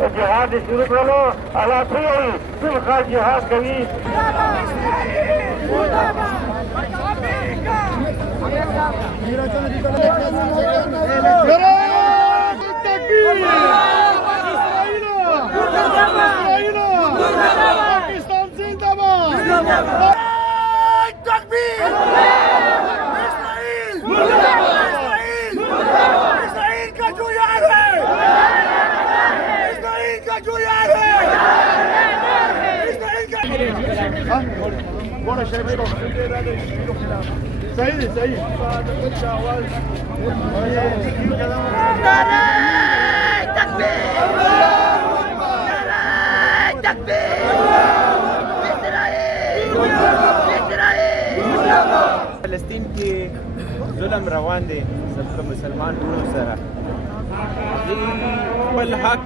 الجهاد شروع له على طول تلقى جهاد كبير. وانا شايف سعيد سعيد فلسطین کې ظلم روان دی مسلمان ورو سره خپل حق